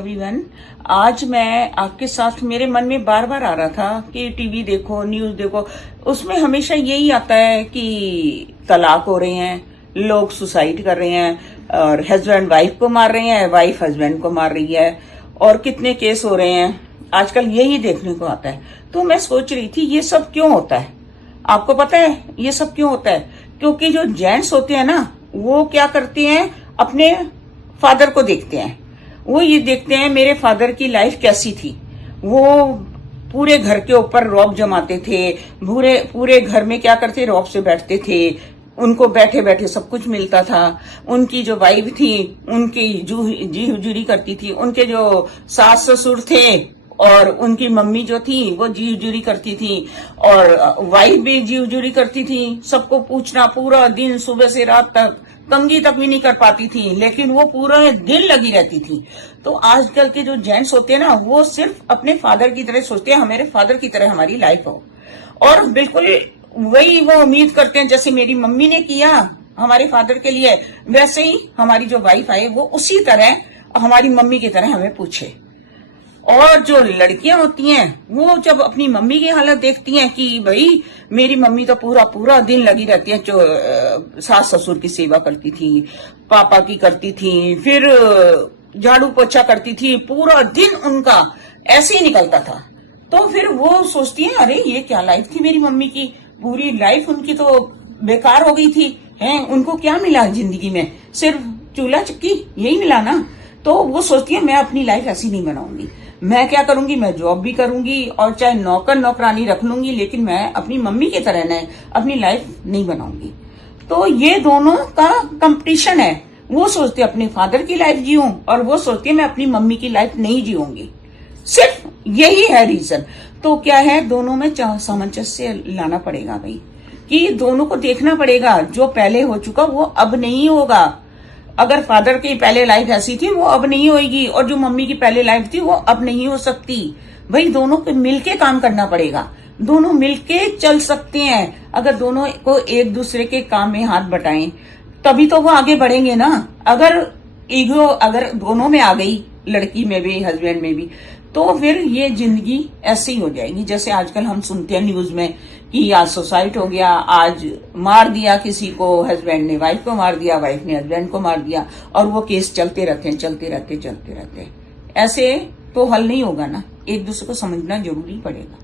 Everyone. आज मैं आपके साथ, मेरे मन में बार बार आ रहा था कि टीवी देखो, न्यूज देखो, उसमें हमेशा यही आता है कि तलाक हो रहे हैं, लोग सुसाइड कर रहे हैं, और हस्बैंड वाइफ को मार रहे हैं, वाइफ हस्बैंड को मार रही है, और कितने केस हो रहे हैं आजकल, यही देखने को आता है। तो मैं सोच रही थी ये सब क्यों होता है। आपको पता है ये सब क्यों होता है? क्योंकि जो जेंट्स होते हैं ना, वो क्या करते हैं, अपने फादर को देखते हैं। वो ये देखते हैं मेरे फादर की लाइफ कैसी थी। वो पूरे घर के ऊपर रौब जमाते थे, पूरे घर में क्या करते, रौब से बैठते थे, उनको बैठे बैठे सब कुछ मिलता था। उनकी जो वाइफ थी उनकी जी हुजूरी करती थी, उनके जो सास ससुर थे और उनकी मम्मी जो थी वो जी हुजूरी करती थी, और वाइफ भी जी हुजूरी करती थी। सबको पूछना पूरा दिन, सुबह से रात तक, कंघी तक भी नहीं कर पाती थी, लेकिन वो पूरा दिन लगी रहती थी। तो आजकल के जो जेंट्स होते हैं ना, वो सिर्फ अपने फादर की तरह सोचते हैं, हमारे फादर की तरह हमारी लाइफ हो, और बिल्कुल वही वो उम्मीद करते हैं जैसे मेरी मम्मी ने किया हमारे फादर के लिए, वैसे ही हमारी जो वाइफ आए वो उसी तरह हमारी मम्मी की तरह हमें पूछे। और जो लड़कियां होती हैं वो जब अपनी मम्मी की हालत देखती हैं कि भाई मेरी मम्मी तो पूरा पूरा दिन लगी रहती है, जो सास ससुर की सेवा करती थी, पापा की करती थी, फिर झाड़ू पोछा करती थी, पूरा दिन उनका ऐसे ही निकलता था। तो फिर वो सोचती है अरे ये क्या लाइफ थी मेरी मम्मी की, पूरी लाइफ उनकी तो बेकार हो गई थी, हैं उनको क्या मिला जिंदगी में, सिर्फ चूल्हा चक्की यही मिला ना। तो वो सोचती है मैं अपनी लाइफ ऐसी नहीं बनाऊंगी, मैं क्या करूंगी, मैं जॉब भी करूंगी और चाहे नौकर नौकरानी रख लूंगी, लेकिन मैं अपनी मम्मी की तरह न अपनी लाइफ नहीं बनाऊंगी। तो ये दोनों का कंपटीशन है। वो सोचते अपने फादर की लाइफ जीऊं और वो सोचती है मैं अपनी मम्मी की लाइफ नहीं जीऊंगी। सिर्फ यही है रीजन। तो क्या है, दोनों में सामंजस्य लाना पड़ेगा भाई, कि दोनों को देखना पड़ेगा। जो पहले हो चुका वो अब नहीं होगा। अगर फादर की पहले लाइफ ऐसी थी वो अब नहीं होगी, और जो मम्मी की पहले लाइफ थी वो अब नहीं हो सकती। भाई दोनों को मिलके काम करना पड़ेगा, दोनों मिलके चल सकते हैं। अगर दोनों को एक दूसरे के काम में हाथ बटाएं तभी तो वो आगे बढ़ेंगे ना। अगर ईगो अगर दोनों में आ गई, लड़की में भी हस्बैंड में भी, तो फिर ये जिंदगी ऐसे ही हो जाएगी। जैसे आजकल हम सुनते हैं न्यूज में कि आज सुसाइड हो गया, आज मार दिया किसी को, हस्बैंड ने वाइफ को मार दिया, वाइफ ने हस्बैंड को मार दिया, और वो केस चलते रहते। ऐसे तो हल नहीं होगा ना, एक दूसरे को समझना जरूरी पड़ेगा।